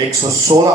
116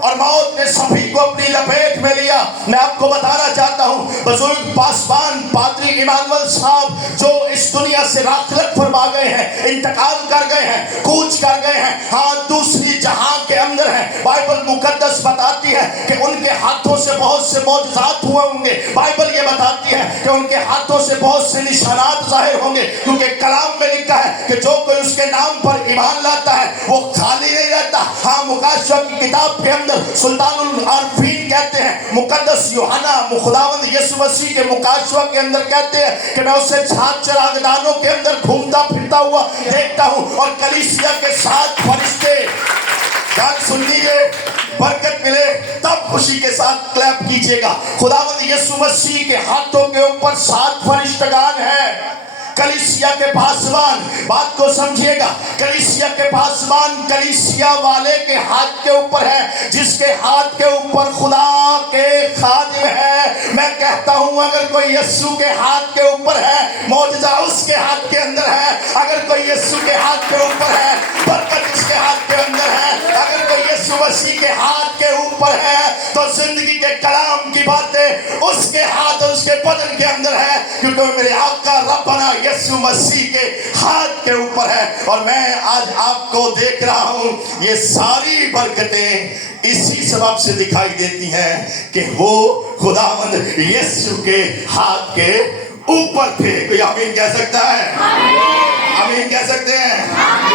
اور موت نے سبھی کو اپنی لپیٹ میں لیا. میں آپ کو بتانا چاہتا ہوں بزرگ پاسبان پادری ایمانویل صاحب جو اس دنیا سے راحلت فرما گئے ہیں, انتقال کر گئے ہیں, کوچ کر گئے ہیں, ہاں دوسری جہاں کے اندر ہیں. بائبل مقدس بتاتی ہے کہ ان کے ہاتھوں سے بہت سے معجزات ہوئے ہوں گے. بائبل یہ بتاتی ہے کہ ان کے ہاتھوں سے بہت سے نشانات ظاہر ہوں گے, کیونکہ کلام میں لکھا ہے کہ جو کوئی اس کے نام پر ایمان لاتا ہے وہ خالی نہیں رہتا. ہاں مکاشفہ کی کتاب کے اندر سلطان العارفین کہتے ہیں, مقدس یوحنا خداوند یسوع مسیح کے مکاشفہ کے اندر کہتے ہیں کہ میں اسے جھاگ چراغ دانوں کے اندر گھومتا پھرتا ہوا دیکھتا ہوں اور کلیسیا کے 7 فرشتے. جان سن لیجیے, برکت ملے تب خوشی کے ساتھ کلیپ کیجئے گا. خداوند یسوع مسیح کے ہاتھوں کے اوپر 7 فرشتگان ہیں. کلیسیا کے پاسبان, بات کو سمجھیے گا, کلیسیا کے پاسبان کلیسیا والے کے ہاتھ کے اوپر ہے جس کے ہاتھ کے اوپر خدا کے خادم ہے. میں کہتا ہوں اگر کوئی یسوع کے ہاتھ کے اوپر ہے معجزہ اس کے ہاتھ کے اندر ہے. اگر کوئی یسوع کے ہاتھ کے اوپر ہے برکت اس کے ہاتھ کے اندر ہے. اگر کوئی یسوع مسیح کے ہاتھ کے اوپر ہے تو زندگی کے کلام کی باتیں اس کے ہاتھ اور اس کے بدن کے اندر ہے, کیونکہ میرے آقا ربنا یسوع مسیح کے ہاتھ کے اوپر ہے. اور میں آج آپ کو دیکھ رہا ہوں یہ ساری برکتیں اسی سبب سے دکھائی دیتی ہیں کہ وہ خداوند یسوع کے ہاتھ کے اوپر تھے. کوئی آمین کہہ سکتا ہے؟ آمین کہہ سکتے ہیں؟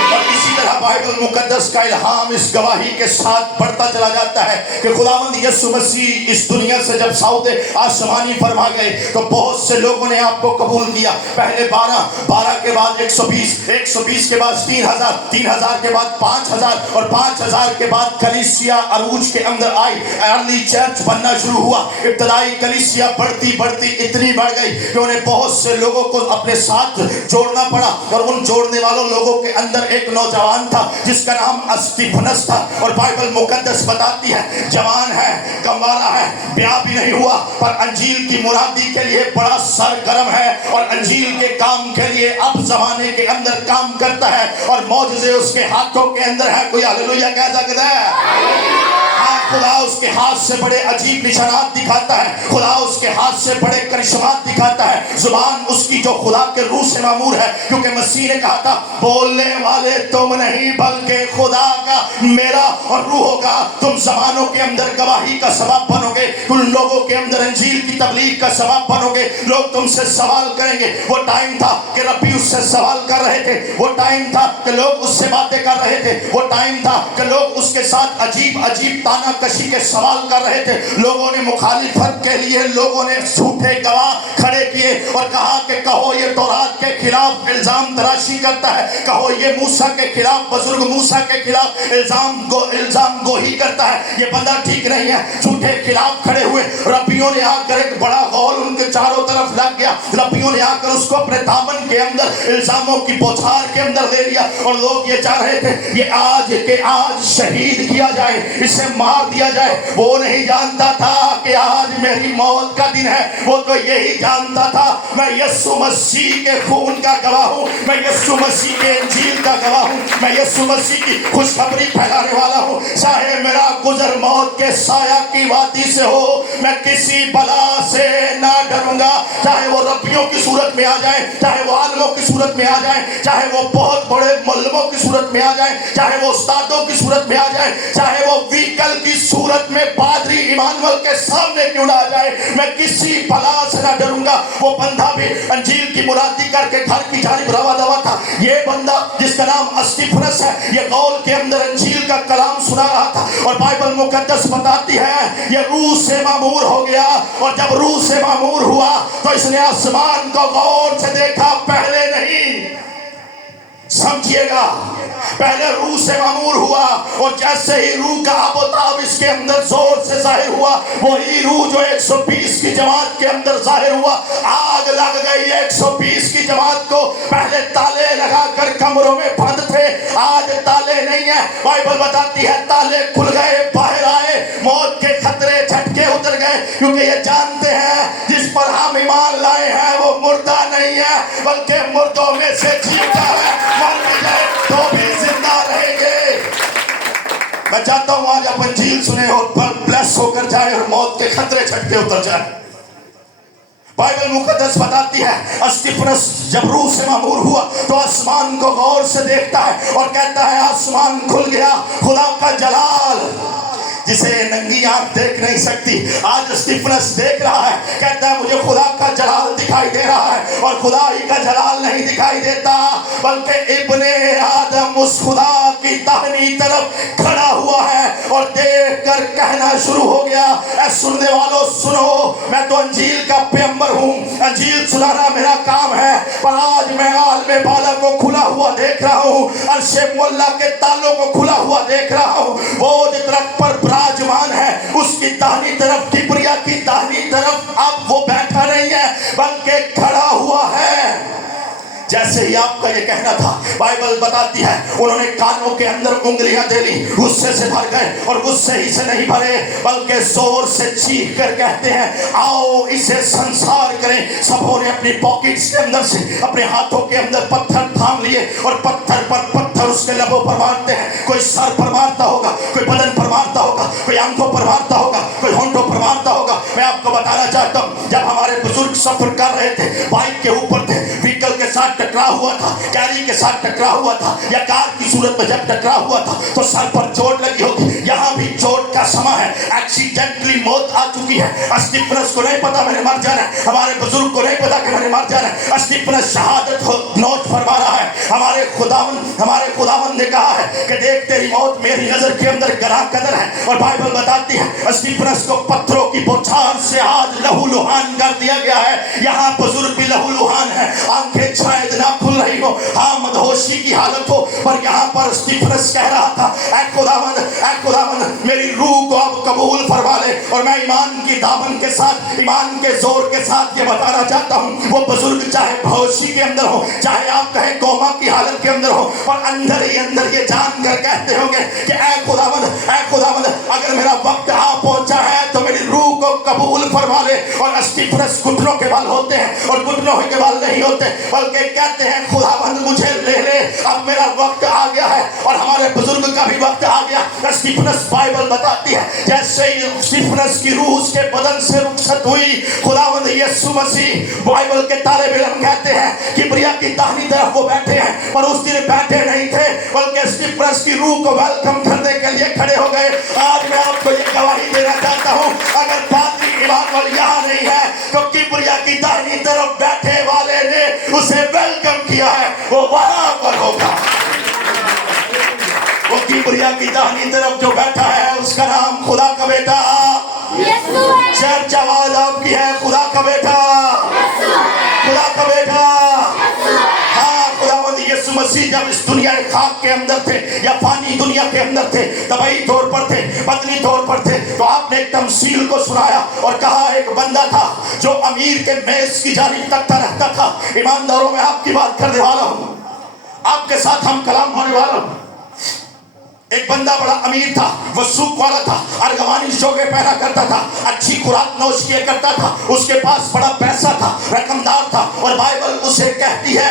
اور اسی طرح بائبل مقدس کا الہام اس گواہی کے ساتھ بڑھتا چلا جاتا ہے کہ خداوند یسوع مسیح اس دنیا سے جب صعود آسمانی فرما گئے تو بہت سے لوگوں نے آپ کو قبول کیا. پہلے 12 کے بعد 120 کے بعد 3000 3000 کے بعد 5000 اور 5000 کے بعد کلیسیا عروج کے اندر آئی. ارلی چرچ بننا شروع ہوا. ابتدائی کلیسیا بڑھتی اتنی بڑھ گئی کہ انہیں بہت سے لوگوں کو اپنے ساتھ جوڑنا پڑا. اور ان جوڑنے والوں لوگوں کے اندر ایک نوجوان تھا جس کا نام استفنس تھا. اور بائبل مقدس بتاتی ہے جوان ہے, کموالا ہے, بیاہ بھی نہیں ہوا, پر انجیل کی مرادی کے لیے بڑا سرگرم ہے اور انجیل کے کام کے لیے اب زمانے کے اندر کام کرتا ہے اور معجزے اس کے ہاتھوں کے اندر ہے. کوئی ہاللویا کہہ سکتا ہے؟ خدا اس کے ہاتھ سے بڑے عجیب نشانات دکھاتا ہے. خدا اس کے ہاتھ سے بڑے کرشمات دکھاتا ہے. زبان اس کی جو خدا کے روح سے معمور ہے, کیونکہ مسیح نے کہا تھا بولنے والے تم نہیں بلکہ خدا کا میرا اور روح ہوگا. تم زبانوں کے اندر گواہی کا سبب بنو گے, تم لوگوں کے اندر انجیل کی تبلیغ کا سبب بنو گے. لوگ تم سے سوال کریں گے. وہ ٹائم تھا کہ ربی اس سے سوال کر رہے تھے, وہ ٹائم تھا کہ لوگ اس سے باتیں کر رہے تھے, وہ ٹائم تھا کہ لوگ اس کے ساتھ عجیب تانا کشی کے سوال کر رہے تھے. لوگوں نے مخالفت کے لیے لوگوں نے جھوٹے گواہ کھڑے کیے اور کہا کہ کہو یہ تورات کے خلاف الزام تراشی کرتا ہے, کہو یہ موسیٰ کے خلاف, بزرگ موسیٰ کے خلاف الزام گوہی کرتا ہے. یہ بندہ ٹھیک نہیں ہے. جھوٹے خلاف کھڑے ہوئے. ربیوں نے آ کر ایک بڑا غول ان کے چاروں طرف لگ گیا. ربیوں نے آ کر اس کو اپنے دامن کے اندر الزاموں کی بوچھار کے اندر لے لیا. اور لوگ یہ چاہ رہے تھے یہ آج کے آج شہید کیا جائے, اسے مار دیا جائے. وہ نہیں جانتا تھا کہ آج میری موت کا دن ہے. وہ تو یہی جانتا تھا میں یسوع مسیح کے خون کا گواہ ہوں, میں یسوع مسیح کے انجیل کا گواہ ہوں, میں یسوع مسیح کی خوشخبری پھیلانے والا ہوں. چاہے میرا گزر موت کے سایہ کی وادی سے ہو, میں کسی بلا سے نہ ڈروں گا. چاہے وہ ربیوں کی صورت میں آ جائے, چاہے وہ عالموں کی صورت میں آ جائے, چاہے وہ بہت بڑے معلموں کی صورت میں آ جائے, چاہے وہ استادوں کی صورت میں آ جائے, چاہے وہ ویکل کی صورت میں پادری ایمانویل کے سامنے کیوں نہ آ جائے, میں کسی بلا سے نہ ڈروں گا. وہ بندہ بھی انجیل کی مرادی کر کے گھر کی جانب روا دوا تھا. یہ بندہ جس کا نام استفنس ہے یہ غول کے اندر انجیل کا کلام سنا رہا تھا. اور بائبل مقدس بتاتی ہے یہ روح سے معمور ہو گیا. اور جب روح سے معمور ہوا تو اس نے آسمان کو غور سے دیکھا, پہلے نہیں. سمجھیے گا, پہلے روح سے معمور ہوا اور جیسے ہی روح کا آب و تاب اس کے اندر زور سے ظاہر ہوا, وہی روح جو 120 کی جماعت کے اندر ظاہر ہوا. آگ لگ گئی 120 کی جماعت کو. پہلے تالے لگا کر کمروں میں بند تھے, آج تالے نہیں ہیں. بائبل بتاتی ہے تالے کھل گئے, باہر آئے, موت کے خطرے جھٹکے اتر گئے, کیونکہ یہ جانتے ہیں جس پر ہم ایمان لائے ہیں وہ مردہ نہیں ہے بلکہ مردوں میں سے جیتا ہے. مر بھی جائے تو بھی زندہ رہیں گے. میں چاہتا ہوں آج آپ انجیل سنیں اور بلیس ہو کر جائے اور موت کے خطرے چھٹکے اتر جائے. بائبل مقدس بتاتی ہے استفنس جب روح سے معمور ہوا تو آسمان کو غور سے دیکھتا ہے اور کہتا ہے آسمان کھل گیا, خدا کا جلال جسے ننگی آنکھ دیکھ نہیں سکتی آج استفنس دیکھ رہا ہے. کہتا ہے مجھے خدا کا جلال دکھائی دے رہا ہے, اور خدا ہی کا جلال نہیں دکھائی دیتا بلکہ ابن آدم اس خدا کی داہنی طرف کھڑا ہوا ہے اور دیکھ کر کہنا شروع ہو گیا. اے سننے والوں سنو, میں تو انجیل کا پیغمبر ہوں, انجیل سنانا میرا کام ہے, پر آج میں عالم بالا کو کھلا ہوا دیکھ رہا ہوں, عرش مولا کے تالوں کو کھلا ہوا دیکھ رہا ہوں. وہ جو درخت پر براجمان ہے اس کی داہنی طرف, کبریا کی داہنی طرف اب وہ بیٹھا نہیں ہے بلکہ کھڑا ہوا ہے. جیسے ہی آپ کا یہ کہنا تھا بائبل بتاتی ہے انہوں نے کانوں کے اندر انگلیاں دے لی, غصے سے بھر گئے, اور غصے ہی سے نہیں بھرے بلکہ زور سے چیخ کر کہتے ہیں آؤ اسے سنسار کریں. سبوں نے اپنی پاکٹس کے اندر سے اپنے ہاتھوں کے اندر پتھر تھام لیے اور پتھر پر پتھر اس کے لبوں پر مارتے ہیں. کوئی سر پر مارتا ہوگا, کوئی بدن پر مارتا ہوگا, کوئی آنکھوں پر مارتا ہوگا, کوئی ہونٹوں پر مارتا ہوگا. میں آپ کو بتانا چاہتا ہوں جب ہمارے بزرگ سفر کر رہے تھے بائک کے اوپر تھے, وہیکل کے ساتھ ٹکرا ہوا تھا, کیری کے ساتھ ٹکرا ہوا تھا, یا کار کی صورت میں جب ٹکرا ہوا تھا تو سر پر چوٹ لگی ہوگی. یہاں بھی چوٹ کا سما ہے, ایکسیڈنٹلی موت آ چکی ہے. استفنس کو نہیں پتا میں نے مر جانا ہے, ہمارے بزرگ کو نہیں پتا کہ میں نے مر جانا ہے. استفنس شہادت نوٹ فرما رہا ہے. ہمارے خداوند نے کہا ہے کہ دیکھ تیری موت میری نظر کے اندر گراں قدر ہے, اور بائبل بتاتی ہے استفنس کو پتھروں کی بوچھار سے آج لہو لہان کر دیا گیا ہے. یہاں بزرگ بھی لہو لہان ہے, آنکھیں شاید نہ کھل رہی ہو, ہاں مدہوشی کی حالت ہو, پر یہاں پر استفنس کہہ رہا تھا اے خداوند میری روح کو اب قبول فرما لے. اور میں ایمان کی دامن کے ساتھ, ایمان کے زور کے ساتھ یہ بتانا چاہتا ہوں وہ بزرگ چاہے بہوشی کے اندر ہو, چاہے آپ کہیں کوما کی حالت کے اندر ہو, پر اندر ہی اندر یہ جان کر کہتے ہوں گے کہ اے خداوند اگر میرا وقت آ پہنچا ہے تو میری روح کو قبول فرما لے. اور استفنس گھٹنوں کے بال ہوتے ہیں اور گھٹنوں کے بال نہیں ہوتے, بلکہ کہتے ہیں خداوند مجھے لے لے, اب میرا وقت آ گیا ہے. اور ہمارے بزرگ کا بھی وقت آ گیا. استفنس بائبل بتاتی ہے جیسے ہی استفنس کی روح اس کے بدن سے رخصت ہوئی, خداوند یسوع مسیح بائبل کے طالب علم کہتے ہیں کبریا کی داہنی طرف وہ بیٹھے ہیں, پر اس دن بیٹھے نہیں تھے بلکہ استفنس کی روح کو ویلکم کرنے کے لیے کھڑے ہو گئے. آج میں آپ کو یہ گواہی دینا چاہتا ہوں اگر پادری ایمانویل یہاں نہیں ہے تو کبریا کی داہنی طرف بیٹھے والے نے اسے ویلکم کیا ہے, وہ وہاں پر ہوگا. وہ کبریا کی داہنی طرف جو بیٹھا ہے اس کا نام خدا کا بیٹا چرچ آواز آپ کی ہے, خدا کا بیٹا, خدا کا بیٹا. ہاں خداوند یسوع مسیح جب اس دنیا خاک کے اندر تھے یا فانی دنیا کے اندر تھے, طبعی طور پر تھے, بدنی طور پر تھے, تو آپ نے ایک تمثیل کو سنایا اور کہا ایک بندہ تھا جو امیر کے میز کی جانب تکتا رہتا تھا. ایمانداروں میں آپ کی بات کرنے والا ہوں, آپ کے ساتھ ہم کلام ہونے والا ہوں. ایک بندہ بڑا امیر تھا, وہ سوک والا تھا, ارغوانی جوگے پہنا کرتا تھا, اچھی خوراک نوش کیا کرتا تھا, اس کے پاس بڑا پیسہ تھا, رقمدار تھا, اور بائبل اسے کہتی ہے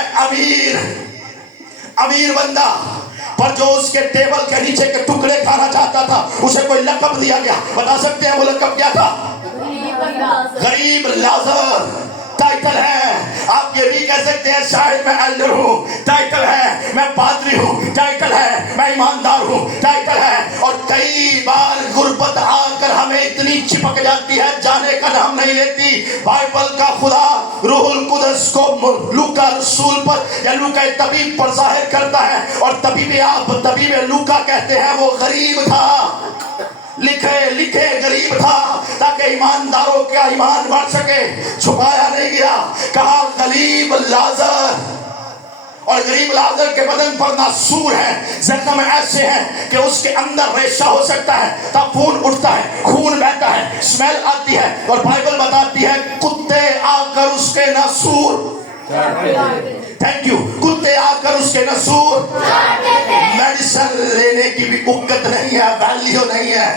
امیر بندہ. پر جو اس کے ٹیبل کے نیچے کے ٹکڑے کھانا چاہتا تھا اسے کوئی لقب دیا گیا. بتا سکتے ہیں وہ لقب کیا تھا؟ غریب لازر. ٹائٹل ہے, آپ یہ بھی کہہ سکتے ہیں شاید میں ایلڈر ہوں, ٹائٹل ہے میں پادری ہوں, ٹائٹل ہے میں ایماندار ہوں, ٹائٹل ہے. اور کئی بار غربت آ کر ہمیں اتنی چپک جاتی ہے جانے کا نام نہیں لیتی. بائبل کا خدا روح القدس کو لوکا رسول پر یا لوکا طبیب پر ظاہر کرتا ہے, اور طبیب لوکا کہتے ہیں وہ غریب تھا, لکھے غریب تھا تاکہ ایمانداروں کا ایمان بڑھ سکے. چھپایا نہیں گیا, کہا غریب لازر. اور غریب لازر کے بدن پر ناسور ہے, زخم ایسے ہیں کہ اس کے اندر ریشہ ہو سکتا ہے, تب خون اٹھتا ہے, خون بہتا ہے, اسمیل آتی ہے, اور بائبل بتاتی ہے کتے آ کر اس کے ناسور, تھینک یو, کتے آ کر اس کے ناسور. میڈیسن لینے کی بھی اکت نہیں ہے, ویلیو نہیں ہے.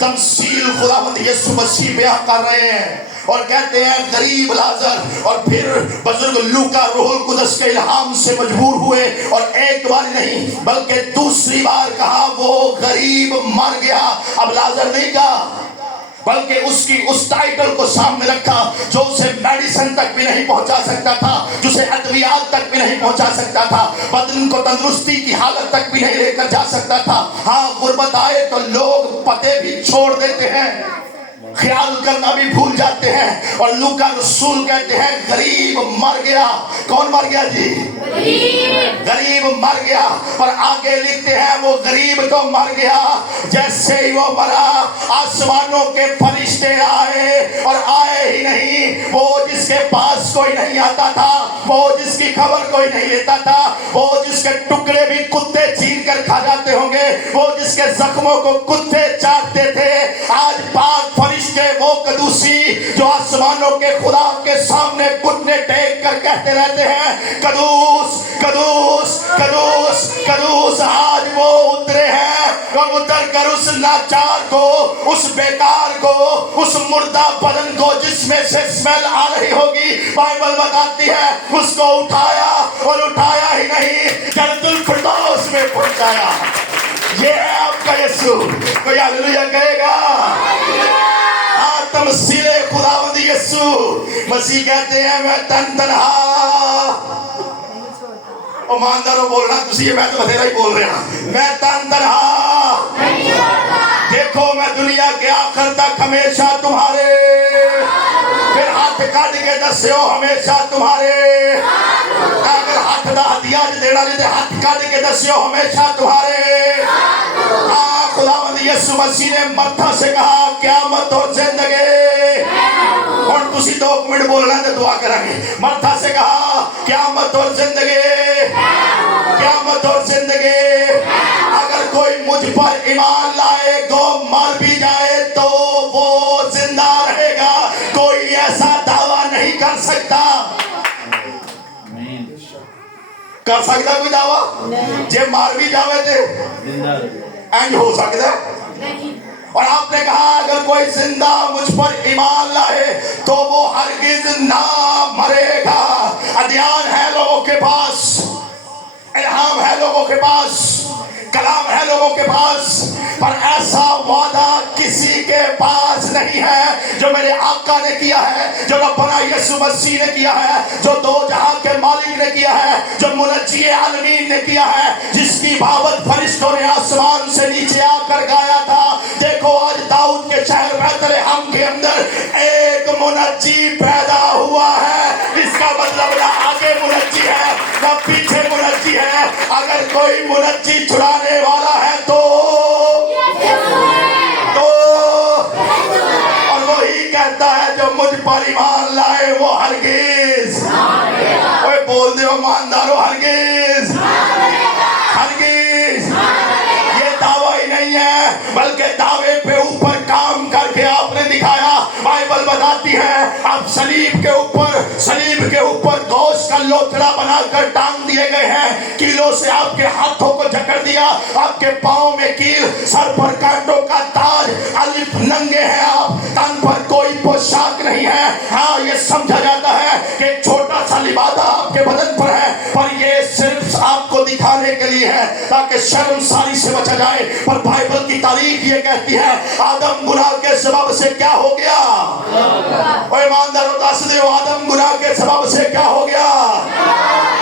تمثیل خداوند یسوع مسیح بیان کر رہے ہیں اور کہتے ہیں غریب لازر. اور پھر بزرگ لوکا روح القدس کے الہام سے مجبور ہوئے اور ایک بار نہیں بلکہ دوسری بار کہا وہ غریب مر گیا. اب لازر نہیں کہا بلکہ اس ٹائٹل کو سامنے رکھا جو اسے میڈیسن تک بھی نہیں پہنچا سکتا تھا, جسے ادویات تک بھی نہیں پہنچا سکتا تھا, بدن کو تندرستی کی حالت تک بھی نہیں لے کر جا سکتا تھا. ہاں غربت آئے تو لوگ پتے بھی چھوڑ دیتے ہیں, خیال کرنا بھی بھول جاتے ہیں. اور لوکا رسول کہتے ہیں غریب مر گیا. کون مر گیا جی؟ غریب مر گیا. پر آگے لکھتے ہیں وہ غریب تو مر گیا, جیسے ہی وہ مرا آسمانوں کے فرشتے آئے, اور آئے ہی نہیں. وہ جس کے پاس کوئی نہیں آتا تھا, وہ جس کی خبر کوئی نہیں لیتا تھا, وہ جس کے ٹکڑے بھی کتے چھین کر کھا جاتے ہوں گے, وہ جس کے زخموں کو کتے چاٹتے تھے, آج پاک فرشتے وہ قدوسی جو آسمانوں کے خدا کے سامنے گھٹنے ٹیک کر کہتے رہتے ہیں قدوس قدوس قدوس قدوس, آج وہ اترے ہیں اور اتر کر اس لاچار کو, اس بیکار کو, اس مردہ بدن کو جس میں سے اسمیل آ رہی ہوگی, بائبل بتاتی ہے اس کو اٹھایا, اور اٹھایا ہی نہیں جنت الفردوس میں پہنچایا. یہ ہے آپ کا یسوع. کوئی ہاللیلویا کہے گا؟ تمثیل خداوند یسوع مسیح کہتے ہیں میں تن تنہا, ایمانداروں بولنا تسی, میں تو بتھیرا ہی بول رہا, میں تن تنہا, دیکھو میں دنیا کے آخر تک ہمیشہ تمہارے, پھر ہاتھ کاٹ کے دسیو ہمیشہ تمہارے, اگر ہاتھ دا ہتھیار دینا لیتے ہاتھ کاٹ کے دسیو ہمیشہ تمہارے. خداوند یسوع مسیح نے مرتھا سے کہا قیامت اور زندگی, اور تسی 2 منٹ بولنا ہے تو دعا کریں گے. مرتھا سے کہا قیامت اور زندگی, قیامت اور زندگی, اگر کوئی مجھ پر ایمان لائے گو مر بھی جائے تو وہ زندہ رہے گا. کوئی ایسا دعویٰ نہیں کر سکتا. کر سکتا کوئی دعویٰ جے مار بھی جاوے تھے اینج ہو سکتا ہے؟ اور آپ نے کہا اگر کوئی زندہ مجھ پر ایمان لائے تو وہ ہرگز نہ مرے گا. ادیان ہے لوگوں کے پاس, الہام ہے لوگوں کے پاس, کلام ہے لوگوں کے پاس, پر ایسا وعدہ کسی کے پاس نہیں ہے جو میرے آقا نے کیا ہے, جو ربنا یسوع مسیح نے کیا ہے, جو دو جہاں کے مالک نے کیا ہے, جو منجی عالمین نے کیا ہے, جس کی بابت فرشتوں نے آسمان سے نیچے آ کر گایا تھا. دیکھو آج داؤد کے شہر بیتلہم کے اندر ایک منجی پیدا ہوا ہے. اس کا مطلب نہ آگے منجی ہے نہ پیچھے منجی ہے. اگر کوئی منجی چھڑانے والا ہے تو اور وہی کہتا ہے جو مجھ پر ایمان لائے وہ ہرگز, اوے بول دے ایماندارو ہرگز, ہرگز. یہ دعویٰ ہی نہیں ہے بلکہ دعوے پہ اوپر کام کر کے آپ نے دکھایا. بائبل بتاتی ہے آپ صلیب کے اوپر گوشت کا لوتھڑا بنا کر ٹانگ دیے گئے ہیں, کیلوں سے آپ کے ہاتھوں کو جکڑ دیا, آپ کے پاؤں میں کیل, سر پر کانٹوں کا تاج, الف ننگے ہیں آپ, تن پر کوئی پوشاک نہیں ہے. ہاں یہ سمجھا جاتا ہے کہ ایک چھوٹا سا لبادہ آپ کے بدن پر ہے, پر یہ صرف آپ کو دکھانے کے لیے ہے تاکہ شرمساری سے بچا جائے. پر بائبل کی تاریخ یہ کہتی ہے آدم گناہ کے سبب سے کیا ہو گیا, اور ایمانداروں دس دیو آدم گناہ کے سبب سے کیا ہو گیا,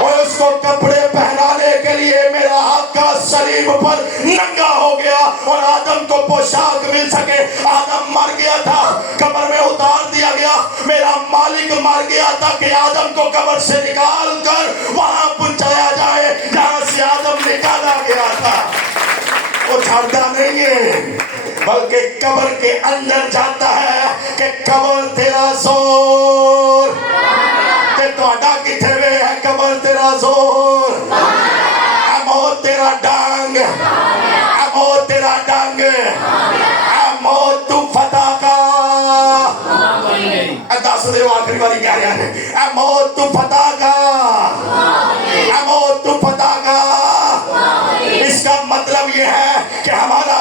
اور اس کو کپڑے پہنانے کے لیے میرا آقا صلیب پر ننگا ہو گیا اور آدم کو پوشاک مل سکے. آدم مر گیا تھا, قبر میں اتار دیا گیا, میرا مالک مر گیا تھا کہ آدم کو قبر سے نکال کر وہاں پہنچایا جائے جہاں سے آدم نکالا گیا تھا. وہ چھڑتا نہیں ہے بلکہ قبر کے اندر جاتا ہے کہ قبر تیرا زور, کہ توڑا کتھے وے ہے قبر تیرا زور, اے موت تیرا ڈانگ, اے موت تیرا ڈانگ, اے موت تو فتح کا, اے دس دے آخری باری کہہ رہے ہیں اے موت تو فتح کا, اے موت تو فتح کا. اس کا مطلب یہ ہے کہ ہمارا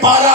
12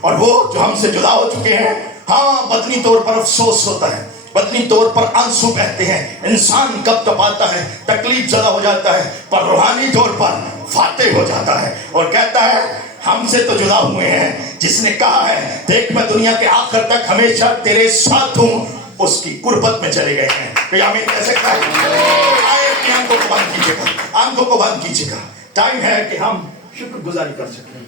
اور وہ جو ہم سے جدا ہو چکے ہیں، ہاں بدنی طور پر افسوس ہوتا ہے، بدنی طور پر آنسو بہتے ہیں، انسان کب کب آتا ہے، تکلیف زدہ ہو جاتا ہے، پر روحانی طور پر فاتح ہو جاتا ہے اور کہتا ہے ہم سے تو جدا ہوئے ہیں، جس نے کہا ہے دیکھ میں دنیا کے آخر تک ہمیشہ تیرے ساتھ ہوں، اس کی قربت میں چلے گئے ہیں۔ کوئی آمین کہہ سکتا ہے؟ آئے اپنی آنکھوں کو بند کیجیے گا، آنکھوں کو بند کیجیے گا، ٹائم ہے کہ ہم شکر گزاری کر سکیں۔